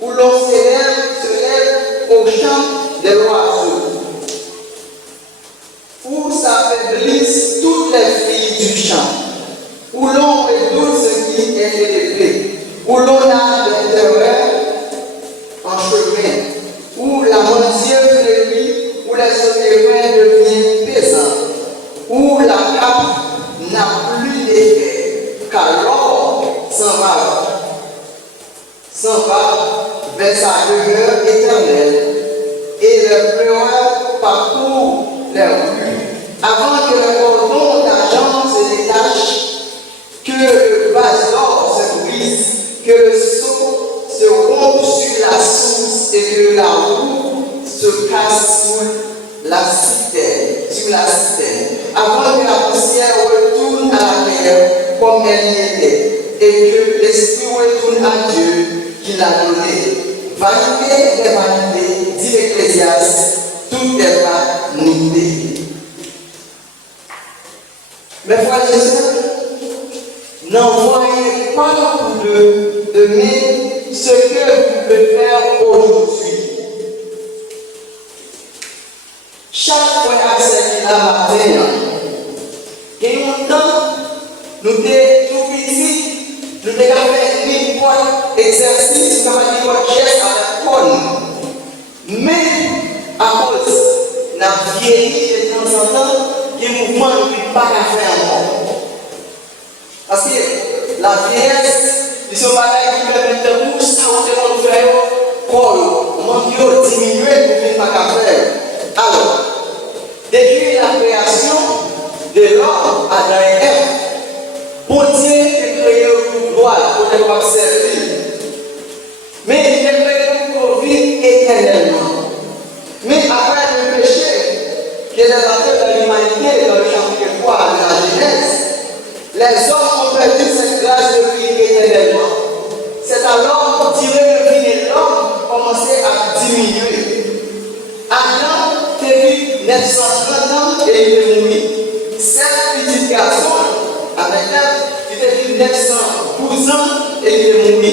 où l'on se lève au chant des oiseaux, où s'affaiblissent toutes les filles du champ, où l'on redoute ce qui est élevé, où l'on a des terreurs en chemin, où la montière fleurit, où les souterrains deviennent pesants, où la cape n'a plus d'effet, car l'or s'en va vers sa demeure éternelle, et les pleureurs parcourent les rues, avant que le cordon d'argent se détache, que le vase d'or se brise, que le seau se rompe sur la source et que la roue se casse sur la citerne, avant que la poussière retourne à la terre comme elle y était, et que l'esprit retourne à Dieu qui l'a donné. Vanité des vanités, dit l'Ecclésiaste, tout est vanité. Mes frères et sœurs, n'envoyez pas pour demain ce que vous pouvez faire aujourd'hui. Chaque fois à ce qu'il a matin, et longtemps, nous sommes tout petits, nous devons faire n'importe exercice, nous devons faire n'importe geste à la conne. Mais à cause de la vieillie de temps en temps, les mouvements ne peuvent pas faire encore. Parce que la vieillesse, ils sont pas là qui permettent de tout ça, on peut faire quoi, on peut diminuer pour ne pas faire. Alors, depuis la création de l'homme à Adam, bon Dieu a créé une gloire pour ne pas servir. Mais il a créé pour vivre éternellement. Mais après le péché, qui est l'avateur de l'humanité dans le chapitre 3 de la Genèse, les hommes ont perdu cette grâce de vivre éternellement. C'est alors que le vie de l'homme commençait à diminuer. Adam vit 930 ans et il est mort. 7 petits garçons avec elle, il vit 912 ans et il est mort.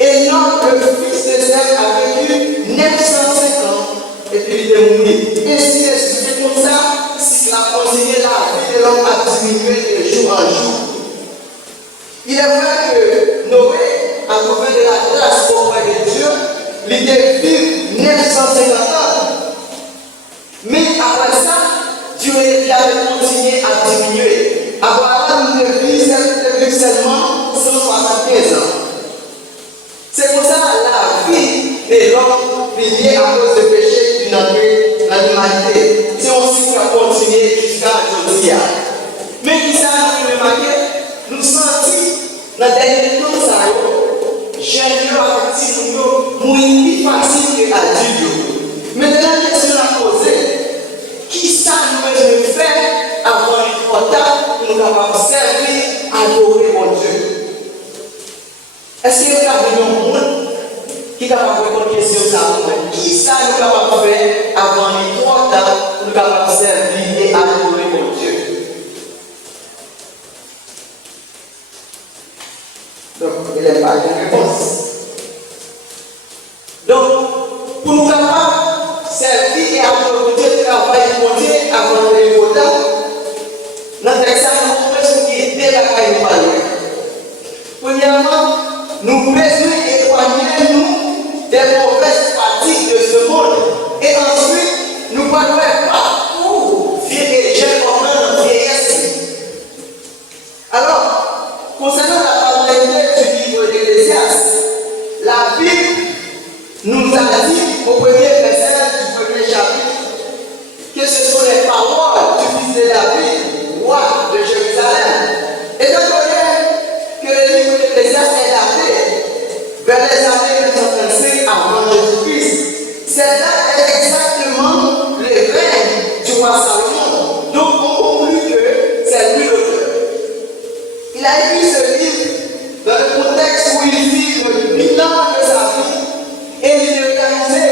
Et non, le fils de Seth a vécu 905 ans et puis il est mort. Et si c'est comme ça, si la continué, la vie de l'homme a diminué de jour en jour. Il est vrai que Noé a trouvé de la grâce auprès de Dieu, il est vivre 950 ans. Mais après ça, Dieu avait continué à diminuer. Abraham ne vit seulement 175 ans. C'est pour ça que la vie de l'homme liée à cause du péché d'une l'humanité. C'est aussi pour continuer jusqu'à aujourd'hui. Mais qui ça nous remarqué, nous sentons dans les derniers temps, j'ai un petit peu plus facile que l'adulte. Maintenant, la question à poser, qui ça nous devons faire avant le trop tard pour nous avoir servi, adorer mon Dieu? Est-ce qu'il y a un monde qui est capable de répondre à cette question? Qui ça nous avons fait avant le trop tard pour nous avoir servi et adorer mon Dieu? Donc, il n'y a pas de réponse. Donc, pour nous capables de servir et adorer Dieu, travailler pour Dieu avant le trop tard, notre examen, nous pouvons ce qui est déjà nous parler. Premièrement, nous devons éloigner nous des mauvaises pratiques de ce monde. Et ensuite, nous ne devons pas pour vieillir les jeunes comme un vieillesse. Alors, concernant la parentalité du livre d'Ecclésiaste, la Bible nous a dit au premier verset du premier chapitre que ce sont les paroles du fils de David, roi de Jérusalem. Et donc, que le livre d'Ecclésiaste est daté vers les années 1935 avant Jésus-Christ. C'est là exactement le règne du roi Salomon. Donc, on conclut que c'est lui l'auteur. Il a écrit ce livre dans le contexte où il vit le bilan de sa vie et il est réalisé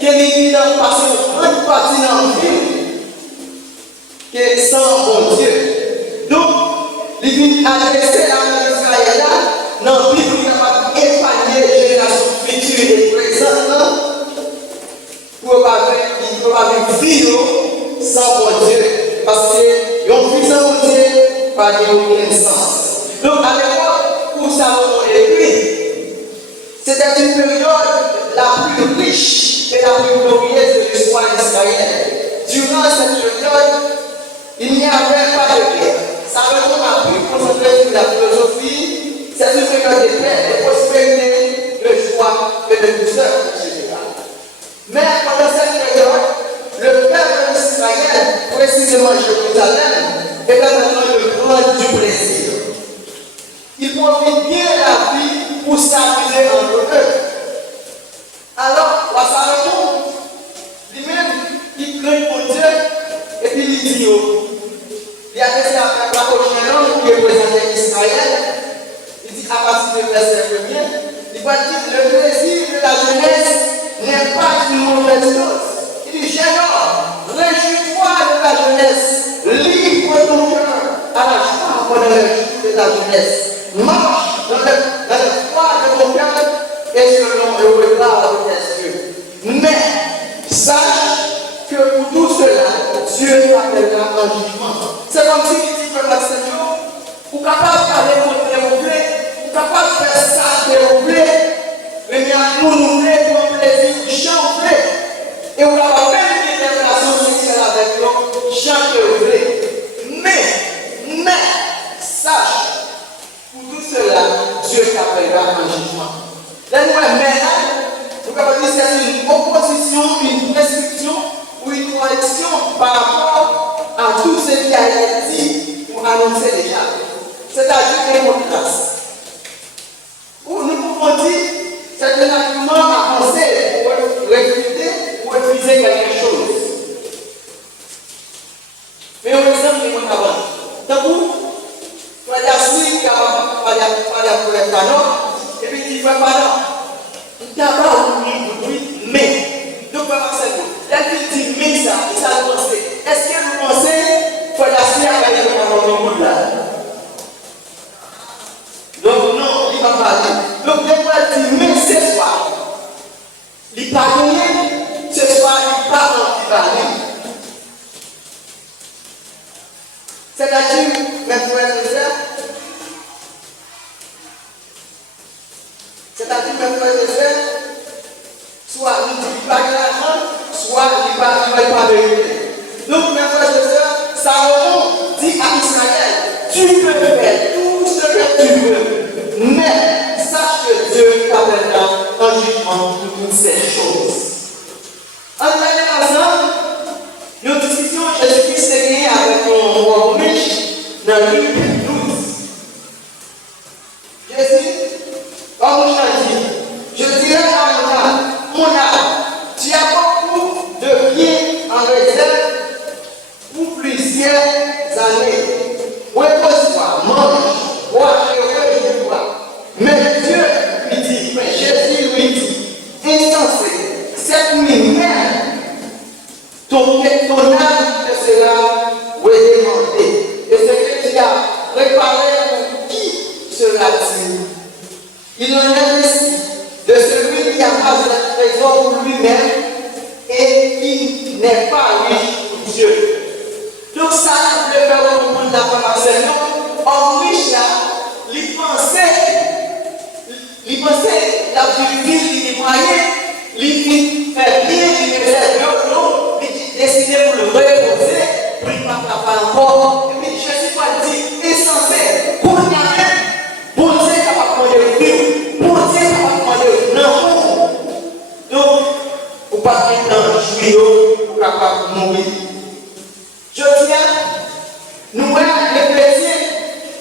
qu'il vit dans passé une grande partie dans la vie que sans bon Dieu. Donc, il vit adresser la main d'Israël dans le but de épargner les générations futures. plein sens. Donc à l'époque où Salomon écrit, c'était une période la plus riche et la plus glorieuse de l'histoire d'Israël. Durant cette période, il n'y avait pas de guerre. Salomon a pu concentrer sur la philosophie, c'est une période de paix, de prospérité, de joie et de douceur en général. Mais pendant cette période, le peuple d'Israël, précisément Jérusalem, était en train de prendre du plaisir. Ils profitent bien de la vie pour s'amuser entre eux. Alors, la Salomon, lui-même, il craint pour Dieu et puis il dit il a décidé à faire la prochaine langue qui représentait Israël. Il dit à partir du verset 1er, il va dire le plaisir de la jeunesse n'est pas une mauvaise chose. Il dit jeune homme, réjouis-toi de la jeunesse, livre ton cœur à la joie pendant le jour de ta jeunesse. Marche dans le froid de ton cœur et selon le regard de tes yeux. Mais sache que pour tout cela, Dieu t'appellera en jugement. C'est comme si tu dis que le Seigneur, vous êtes capable de parler contre les mauvais, vous êtes capable de faire ça de mauvais, mais nous voulons pour un plaisir chanter. Et vous avez même des relations sexuelles avec nous, chanter. Mais, sache, pour tout cela, Dieu t'appellera en jugement. Vous pouvez dire que c'est une opposition, une restriction ou une correction par rapport à tout ce qui a été dit ou annoncé déjà. C'est-à-dire une contraste. Ou nous pouvons dire que c'est un argument avancé pour réfuter ou refuser quelque chose. Mais au exemple, nous avons. Donc, vous, il y a celui qui a pour les panneaux, et puis il ne fait pas non. Il n'y a pas oublié, mais. Donc, pas ça. Là, il dit, mais ça, il s'est pensé. Est-ce que vous pensez qu'il faut la suite avec le panneau de là? Donc, non, il ne va pas dire. Donc, il va dire, mais ce soir, il n'a pas donné, ce soir, il n'a pas anti-parler. C'est-à-dire, mes frères et sœurs, c'est-à-dire, mes frères et sœurs, soit il ne dit pas de l'argent, soit il ne va pas de l'unité. Donc, mes frères et sœurs, Salomon dit à Israël, tu peux faire tout ce que tu veux, mais sache que Dieu t'appellera en jugement pour toutes ces choses. En regardant ensemble, nos discussions, Jésus-Christ s'est lié avec mon riche dans Luc 12. Jésus, comme je l'ai dit, je dirais à mon âme, tu as beaucoup de biens en réserve pour plusieurs années. Repose-toi, mange, bois et réjouis-toi. Mais Dieu lui dit, mais Jésus lui dit, insensé, cette nuit même, ton âme te sera redemandée. Et ce que tu as préparé pour qui sera-t-il? Il en est ainsi de celui qui a pas de trésor pour lui-même et qui n'est pas riche pour Dieu. Donc ça, je vais faire comprendre la formation. En riche là, il pensait la vie, il moyen, il fait bien, il réserve l'eau, il décidé pour le reposer, pour il ne pas encore. Et puis je ne suis pas dit, insensé, pour y aller, pour Dieu capable de prendre le vie, pour Dieu capable de prendre l'amour. Donc, pour ne pas être dans le tuyau, pour capable de mourir. Je tiens, nous les chrétiens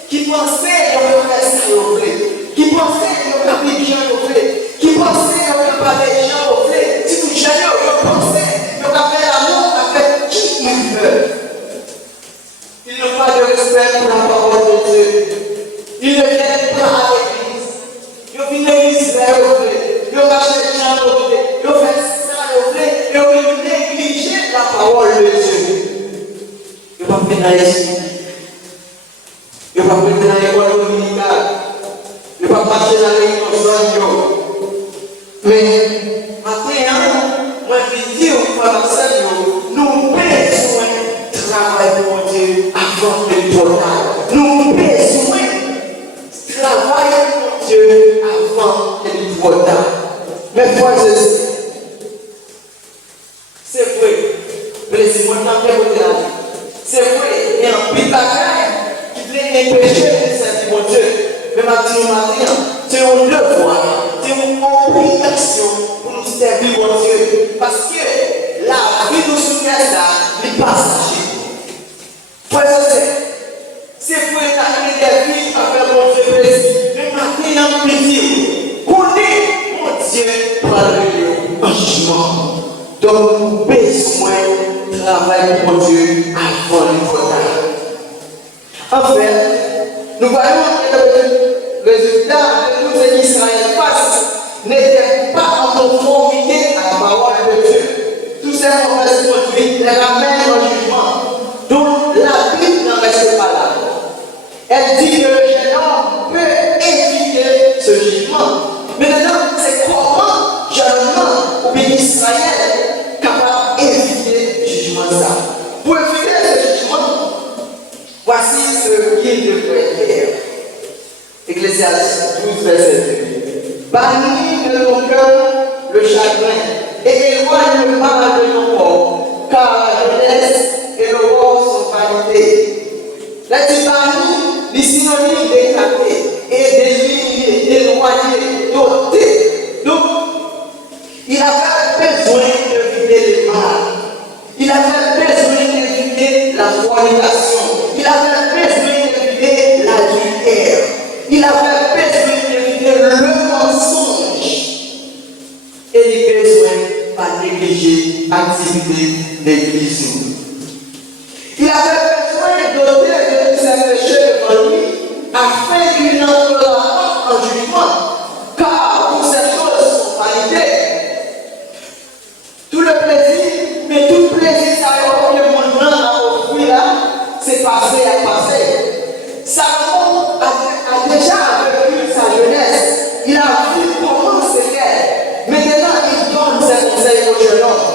qui pensaient qu'on ne faire ça au vrai, qui pensaient qu'on ne faire des gens au vrai, qui pensaient qu'on ne pas des gens au vrai, si nous jamais on pensait qu'on a fait l'amour avec qui ils veulent. Ils n'ont pas de respect pour la parole de Dieu. Ils ne viennent pas à l'église. Ils viennent à l'église au vrai. Ils marchent les gens au vrai. Ils font ça au vrai. Ils négligent la parole de Dieu. Ils ne vont pas venir ici. Ils ne vont pas venir dans l'école dominicale. Ils ne vont pas marcher dans l'église. Mais après, moi je dis aux frères et sœurs, nous besoin de travailler pour Dieu avant le total. Nous besoin ceci. C'est vrai. Mais les Simons n'ont pas côté là. C'est vrai. Il y a un petit bagage qui voulait empêcher de servir mon Dieu. Mais maintenant, c'est un devoir, c'est une obligation pour nous servir mon Dieu. Parce que la vie nous souvient ça, n'est pas passager. Frère, c'est pour établir des vies à faire mon Dieu plaisir. Mais maintenant, plaisir. Connais mon Dieu par le jugement. Donc, nous besoin de travailler pour mon Dieu avant le retard. En fait, nous voyons que le résultat de tout ce qu'Israël passe n'était pas en conformité à la parole de Dieu. Tout simplement, se produit les ramène au jugement. Donc, la Bible n'en reste pas là. Elle dit que le jeune homme peut éviter ce jugement. Maintenant, c'est comment jeune homme ou bien Israël capable d'éviter ce jugement ça. Pour éviter ce jugement, voici ce qu'il devrait faire. Ecclésiaste 12, verset 2. Bannis de ton cœur le chagrin et éloigne le mal de ton corps, car la jeunesse et l'aurore sont vanité. Là, tu bannis les synonymes d'écarter et d'éliminer, d'éloigner, d'ôter. Donc, il avait besoin d'éviter le mal. Il avait besoin d'éviter la fornication. Il avait besoin d'éviter l'adultère. Il avait besoin d'éviter le mensonge. Et il avait besoin de ne pas négliger l'activité d'église. Il avait besoin d'ôter de ses péchés devant lui afin qu'il n'entre pas en jugement. Car toutes ces choses sont vanité. Tout le plaisir, mais tout plaisir, ça que mon nom a offert là, c'est passé à passer. Salomon a déjà vécu sa jeunesse. Il a vu comment c'était. Maintenant, il donne ses conseils au jeune homme.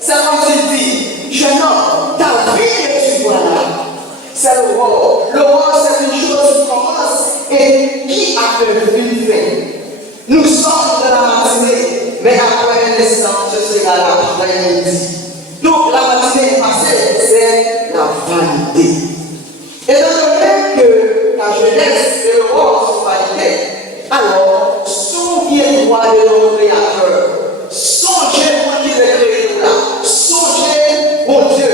Salomon se dit, jeune homme, ta vie que tu vois là, c'est l'aurore. L'aurore, c'est une chose qui commence et qui a une fin. Nous sommes de la matinée, mais après un instant, ce sera l'après-midi. Donc, la matinée est passée, c'est la vanité. Et dans le fait que la jeunesse et le roi sont vanité, alors, souviens-toi de notre Créateur. Songez mon Dieu de créer là. Songez mon Dieu.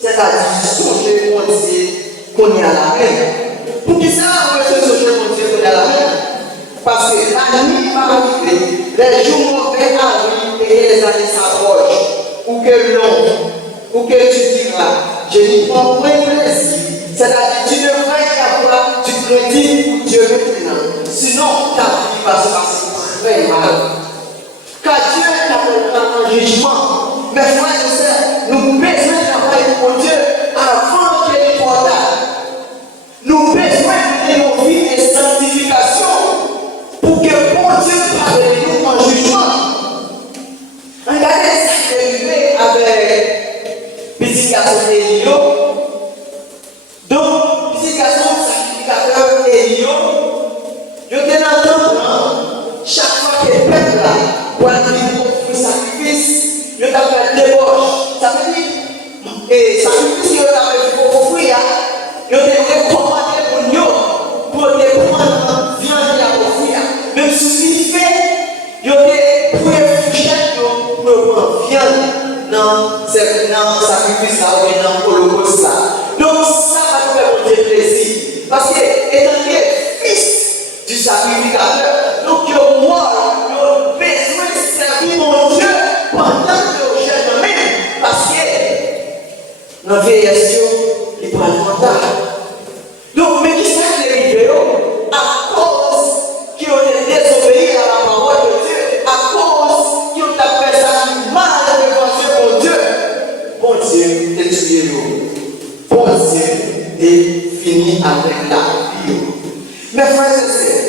C'est-à-dire, songez mon Dieu qu'on est à la main. Pour qui ça, on veut se songer mon Dieu qu'on est à la main? Parce que la nuit va arriver, les jours mauvais arrivent et les années s'approchent. Ou que l'on, ou que tu diras, je n'y prends point plaisir. C'est-à-dire, tu devrais y avoir du crédit pour Dieu maintenant. Sinon, ta vie va se passer très mal. Car Dieu t'appellera en jugement. Mais frères et sœurs, nous besoin travailler pour Dieu avant qu'il y ait trop tard. Nous besoin de nos vies de sanctification. Pour que bon Dieu parle de nous en jugement. Regardez ce qui est arrivé avec petit garçon Elio. Donc, petit garçon sacrificateur Elio, je te l'entends chaque fois que le peuple là, pour aller offrir sacrifice, je t'appelle débauche. Ça veut dire, et sacrifice que je t'appelle pour offrir, je te recommande pour nous, pour te prendre viande à offrir. Même si tu fais, je te pour fourchette pour prendre viande dans sacrifice là ou dans l'holocauste là. Donc ça va te faire mon Dieu plaisir. Parce que étant donné fils du sacrificateur, donc moi, j'ai besoin de servir mon Dieu pendant que je cherche même. Parce que dans la vieillesse, il prend le mandat. Donc, mais qui s'est arrivé à cause qu'ils ont désobéi à la parole de Dieu, à cause qu'ils ont fait ça mal devant Dieu, mon Dieu. Bon Dieu, t'es tué. Bon Dieu, t'es fini avec la vie. Mes frères et sœurs,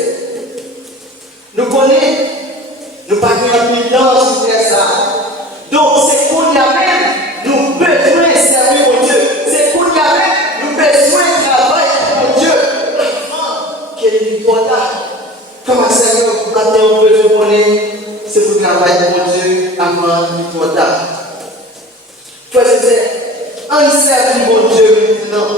nous connaissons, nous parlons de temps sur ça. Donc, c'est qu'on y a même, nous besoin de servir mon Dieu. C'est qu'on y a même, nous besoin de travailler pour mon Dieu. Avant qu'il y ait une victoire. Comme un Seigneur, vous on veut se connaître, c'est travail pour Dieu avant le trop tard. Frère, c'est un service pour Dieu maintenant.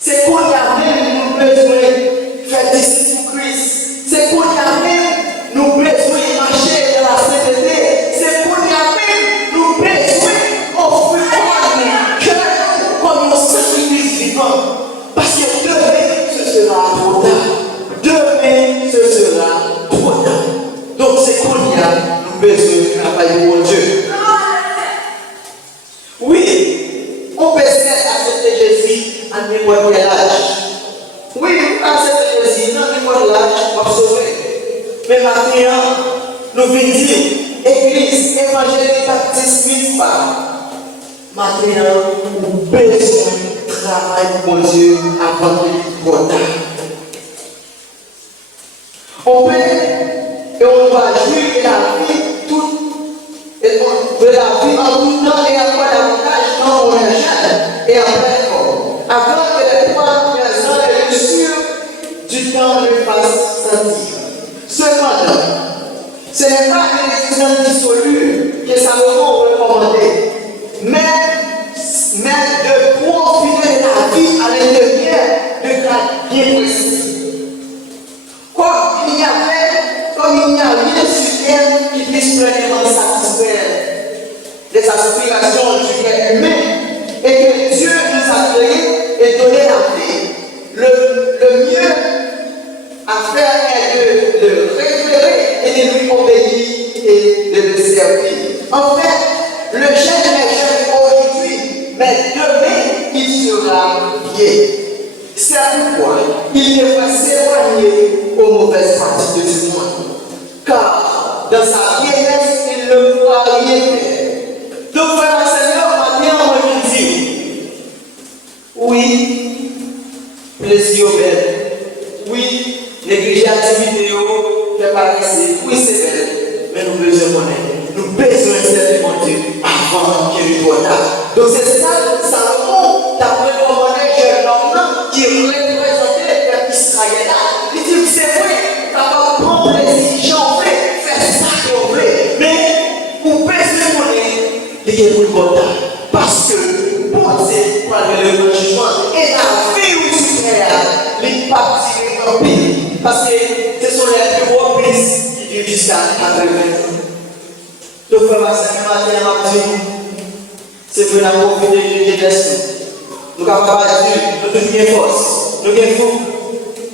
C'est qu'on y a même nous besoin de faire disciples pour Christ. C'est qu'on y a même nous besoin de marcher dans la sainteté. C'est qu'on y a même nous besoin d'offrir notre cœur comme un sacrifice vivant. Parce que demain, ce sera trop tard. Demain, ce sera trop tard. Donc c'est qu'on y a nous besoin de travailler pour Dieu. Oui, on peut accepter Jésus à n'importe quel âge. Oui, on peut accepter Jésus à n'importe quel âge pour sauver. Mais maintenant, nous venons dire, Église évangélique baptiste municipale, maintenant, nous avons besoin de travailler pour Dieu avant qu'il soit trop tard. On peut et on va juger la vie toute. Et de la vie en tout temps et après davantage quand on est jeune et après corps. Avant que les 3 premiers ans aient sûr du temps le fasse sentir. Cependant, ce n'est pas une existence dissolue que Salomon recommandait, mais de profiter de la vie à l'intérieur de cadres bien précis. Comme il n'y a rien sur terre qui puisse pleinement satisfaire les aspirations du cœur humain et que Dieu nous a créés et donné la vie. Le mieux à faire est de le révérer et de lui obéir et de le servir. En fait, le jeune est jeune aujourd'hui, mais demain il sera vieux. C'est pourquoi il devra s'éloigner aux mauvaises pratiques de ce monde. Car dans sa vieillesse, il ne pourra rien faire. Donc, frère Seigneur, maintenant, on va dire oui, plaisir belle. Oui, négliger l'activité, faire paresser. Oui, c'est belle. Mais nous besoin de connaître. Nous besoin de servir mon Dieu avant qu'il soit tard. Donc, c'est ça, Salomon, d'après le commandant jeune homme qui représentait Israël. Il dit que c'est vrai, ça va prendre plaisir, j'en fais, faire ça, j'en fais. Mais pour personne connaître, il y a une bonne tard. Parce que pour Dieu, pour aller le jugement, et la vie où tu es, les papes tirent en pays. Parce que ce sont les plus gros prises qui durent jusqu'à 80 ans. Donc, frère, matin, c'est pour la profiter de Jésus. Nous avons battu, nous avons une force, nous avons fou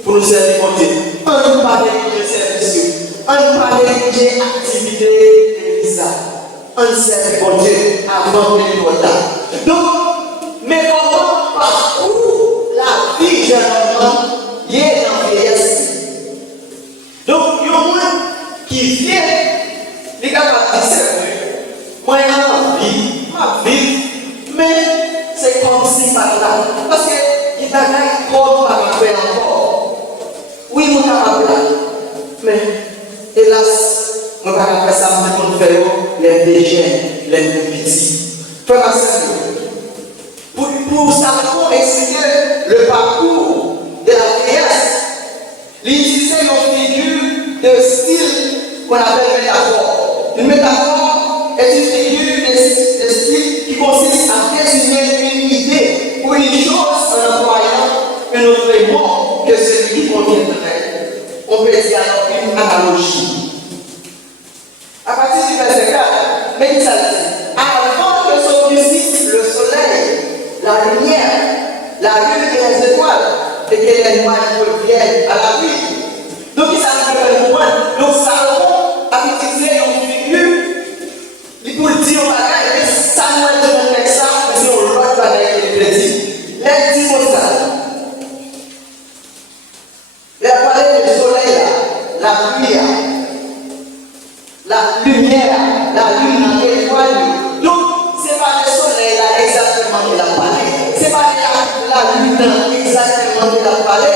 pour nous servir mon Dieu. On ne parle pas de service, on ne parle pas de activité de l'Église. On sert mon Dieu avant qu'il soit tard. Donc, mais comment parcourt la vie d'un homme, il est dans la vieillesse. Donc, il y a un monde qui vient, les gars, moi, j'ai ma vie, mais c'est comme si par là. Parce que il y a des choses à faire encore. Oui, nous avons fait, mais hélas, nous ne pouvons pas faire ça, nous faire les déchets, les petits. Frère pour ça, pour expliquer le parcours de la vieillesse, il utilisait une figure de style qu'on appelle métaphore. Une métaphore est une figure de style qui consiste à désigner une idée ou une chose en employant un autre mot que celui qui conviendrait. On peut dire alors une analogie. À partir du verset 4, mais ça dit, avant que s'obscurcisse le soleil, la lumière, la lune et les étoiles, et que les nuages reviennent à la vie. Donc il s'agit de point. Donc Salomon a utilisé une figure, il peut dire au bagage, mais ça nous est de mettre ça, mais c'est au l'autre bagage qui est dit. Les 10 mots ça. Il a parlé du soleil là, la pluie, la lumière, la lune, l'étoile. Donc, ce n'est pas le soleil là exactement qu'il a parlé. Ce n'est pas la lune exactement qu'il a parlé,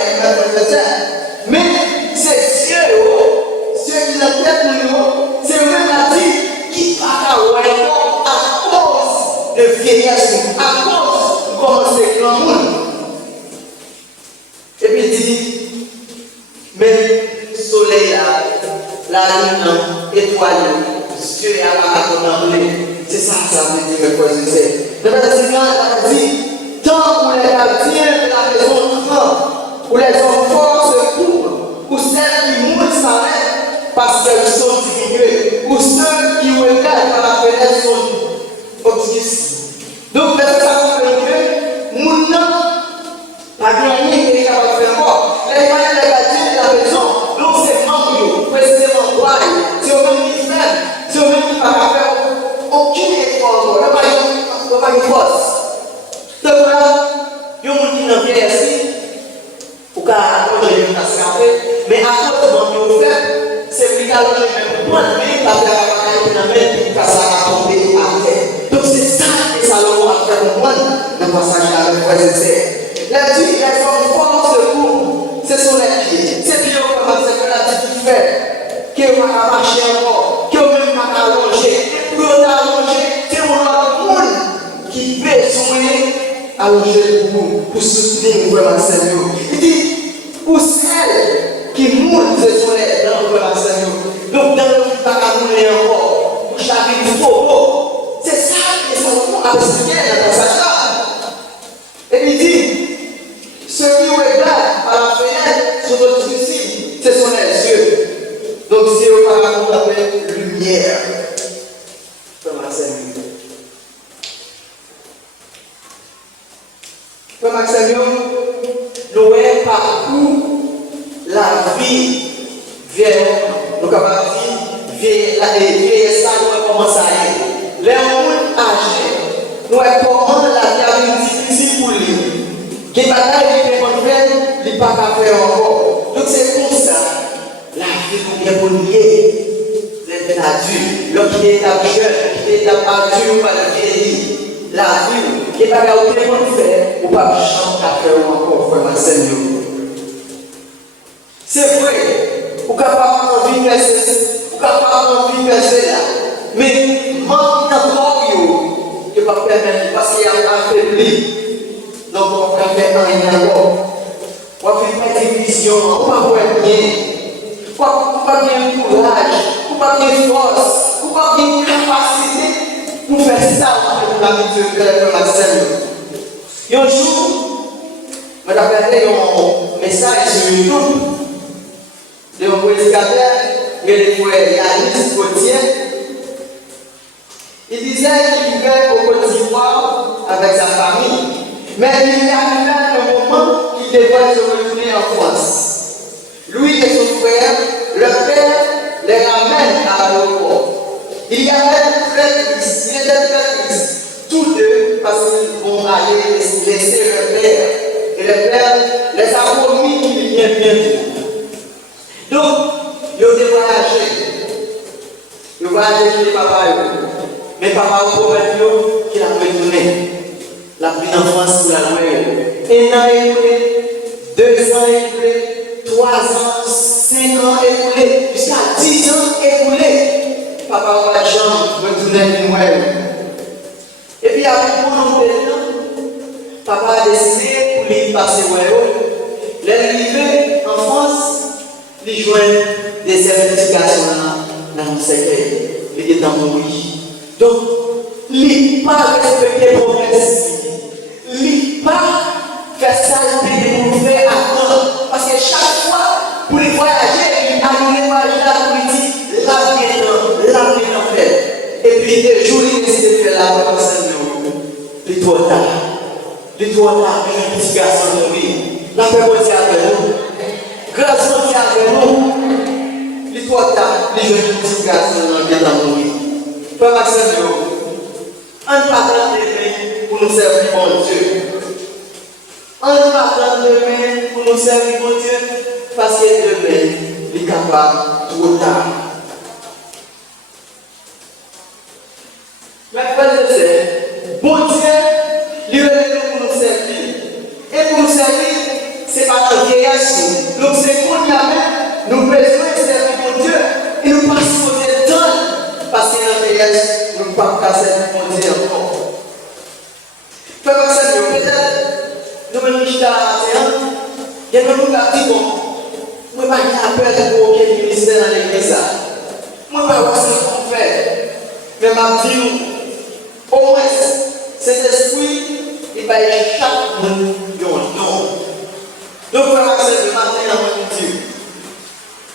mais c'est Dieu qui l'a fait pour nous. C'est même la vie qui va à cause de vieillesse, à cause de comment c'est grand monde. Et puis il dit, mais le soleil là, la lune étoilée, Dieu est à contempler. C'est ça que ça veut dire, mes frères et sœurs. Le verset 1 a dit, tant où les gardiens de la maison tremblent, où les hommes forts se couvrent, où celles qui mourent s'arrêtent parce qu'elles sont diminuées, où ceux qui regardent par la fenêtre sont obscurcis. Donc, verset 5 veut dire, mon nom, pas gagné qui est capable de faire quoi. Les moyens de gardiens de la maison, donc c'est membre, précisément droit, c'est au même qui fait, c'est au même qui ne va pas faire aucun effort, il n'y a pas de force. Donc là, il y a des gens qui n'ont pas ici, ou qui ont manger un café, mais à cause de ce qu'on fait, c'est plus qu'à manger même point, mais pas faire la main, puis ça va tomber à terre. Donc c'est ça que Salomon a fait comprendre dans le passage avec frères et sœurs. La vie, les hommes forts se couvrent, ce sont les pieds. Ces pieds, on commence à faire la vie qui fait, qui on va marcher encore, qui on même pas allonger. Et pour on allonger, c'est un monde qui besoin allonger pour soutenir le frère Seigneur. Il dit, pour celles qui mourent, ce sont les dans le frère Seigneur. Donc dans le vie, pas à mourir encore, pour chaque vie, faut. C'est ça que Salomon a expliqué dans le passage là. Et il dit, ceux qui regardent par la fenêtre sont notre disciples, ce sont les yeux. Donc c'est au paradis qu'on appelle lumière. Frère Maxime. Frère Maxime, nous voyons parcours la vie vieille. Nous avons dit, vieille ça, nous commençons à y. Les gens âgés, nous voyons comment la vie a été difficile pour lui. Qui bataille qui est bonne faire, il n'est pas qu'à faire encore. Donc c'est comme ça. La vie nous est pour lier. C'est l'adulte. L'homme qui est à jeune, qui est à adulte, pas le vieillir. La vie qui est pas qu'à faire, ou pas chanter à faire encore, frère Seigneur. C'est vrai. Ou capable d'envie de faire ça, ou capable d'envie de faire cela. Mais manque d'encore, il ne va pas permettre parce qu'il y a un affaibli. Donc, on va faire rien encore. On va faire des divisions, on va faire bien. On va bien courage, on va bien force, on va bien capacité pour faire ça pour la vie de la Seigneur. Un jour, je vais regardé un message sur YouTube d'un prédicateur, il y a Yannis Gauthier. Il disait qu'il vivait au Côte d'Ivoire avec sa famille. Mais il y a un moment qu'il devrait se retourner en France. Lui et son frère, leur père les ramène à l'aéroport. Il y avait très triste, il était très triste. Tous deux, parce qu'ils vont aller laisser leur père. Et le père les a promis qu'il vient bientôt. Donc, ils ont voyagé. Ils ont voyagé chez les papas. Mais papa a promis qu'il a retourné. La prise en France pour la loyer. 1 an écoulé, 2 ans écoulés, 3 ans, 5 ans écoulés, jusqu'à 10 ans écoulés. Papa a l'argent, retourner à Noël. Et puis après pendant le temps, papa a décidé pour lui passer au Noël. L'arrivée en France, il joint des certifications dans le secret. Il est dans mon vie. Donc, il n'a pas respecté le progrès. Il n'a pas fait ça pour faire attendre. Parce que chaque fois, pour les voyager, il a mis les voyages là pour lui dire l'avenir en fait. Et puis, des jours, il décide de faire la voie Seigneur. Les trop tard. Les trop tard, les petits garçons de vie. La paix est avec nous. Grâce à Dieu avec nous. Les trop tard, les jeunes petits garçons viennent dans nos vies. Frère Maxime, on ne va pas demain pour nous servir mon Dieu. On ne va pas demain pour nous servir mon Dieu parce que demain, il est capable trop tard. Mais frère et sœurs, bon Dieu, il est là pour nous servir. Et pour nous servir, ce n'est pas la vieillesse. Donc c'est qu'on y a même, nous besoin de servir mon Dieu et nous passons au temps. Parce que la vieillesse, nous ne pouvons pas casser mon Dieu encore. Frère Maxime, peut-être, nous venons à la terre, et nous nous dit bon, moi pas appel pour aucun ministère dans l'église. Moi, je ne sais pas ce qu'on fait. Mais je dis, au moins, cet esprit, il va y chaque monde un don. Donc, je vais le matin dans mon Dieu.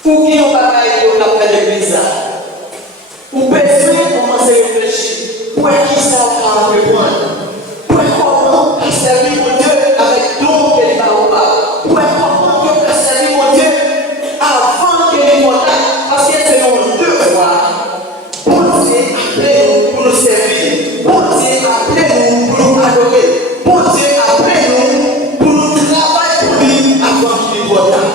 Pour qui on va faire l'église? Pour besoin de commencer à réfléchir. Pour qui ça va répondre? Pour comment servir mon Dieu avec don qu'il va avoir? Pour comment servir mon Dieu avant qu'il ait mon parce que c'est mon devoir. Bon Dieu appelez-nous pour nous servir. Bon Dieu appelez-nous pour nous adorer. Bon Dieu appelez-nous pour nous travailler pour lui avant qu'il ait mon temps.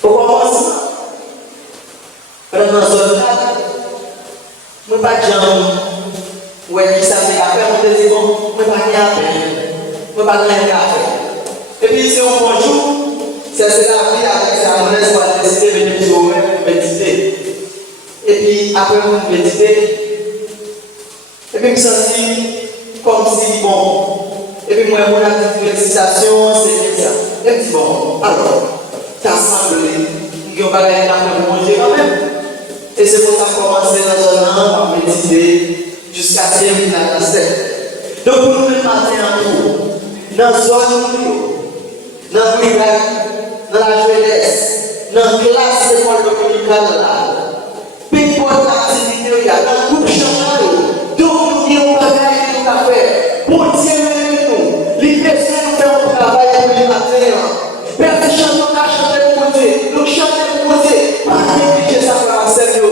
Pour commencer, pendant ce temps, je ne vais pas dire, ouais, qui ça fait faire, on te dit, bon, je ne vais pas rien faire. Je ne vais pas rien faire. Et puis, c'est un bon jour, c'est la vie avec sa monnaie, on va décider de venir sur vous méditer. Et puis, après, vous méditez. Et puis, je me sens comme si, bon, et puis, moi, mon méditation, c'est ça. Et puis, bon, alors, t'as semblé, il y a pas de pour manger quand même. Et c'est pour ça qu'on commence dans un an à méditer jusqu'à ce qu'il y ait la cassette. Donc, pour nous le matin en tout, dans la zone, dans le primaire, dans la jeunesse, dans la classe d'école dominicale, peu importe l'activité, il y a dans le groupe championnat, donc nous avons travaillé tout à fait. Pour Dieu, nous, les personnes qui font un travail pour le matin. Père, nous chantons, chanter pour Dieu, nous chantons pour Dieu, pas négliger ça pour enseigner.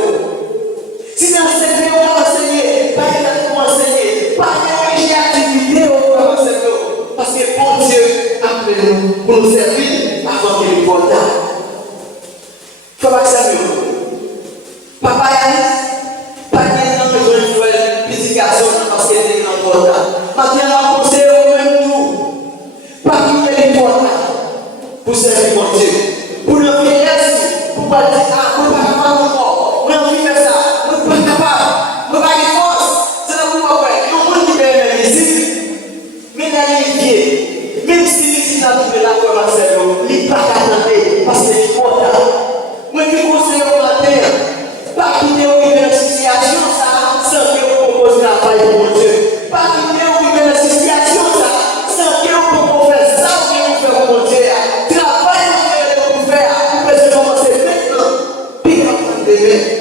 Si nous enseignons, on va enseigner, pas exactement enseigner, pas négliger l'activité, on va enseigner. Parce que bon Dieu appelle nous pour nous servir avant qu'il nous porte. Il faut pas que ça me papa Yanis, pas qu'il ait besoin de faire une petite garçon parce qu'il est dans le porte. Maintenant, on va conseiller au même jour, pas qu'il ait porte. Pour servir mon Dieu, pour le faire, pour pas dire, ah, je ne peux pas faire encore, je ne peux pas faire ça, je ne peux pas capable, je ne peux pas faire force, c'est là pour moi, il y a un monde qui fait la musique, mais là, il est vieux, même si ici, là, tu fais la foi, Marcel, il n'est pas capable, parce qu'il est important. Moi, je conseille au matin, pas quitter au niveau de la situation, ça, sans que vous proposez la paille pour mon Dieu, pas quitter au niveau de la situation, ça, sans que vous proposez faire ça, ou que vous faites pour mon Dieu. Travaille, vous pouvez commencer maintenant, puis après,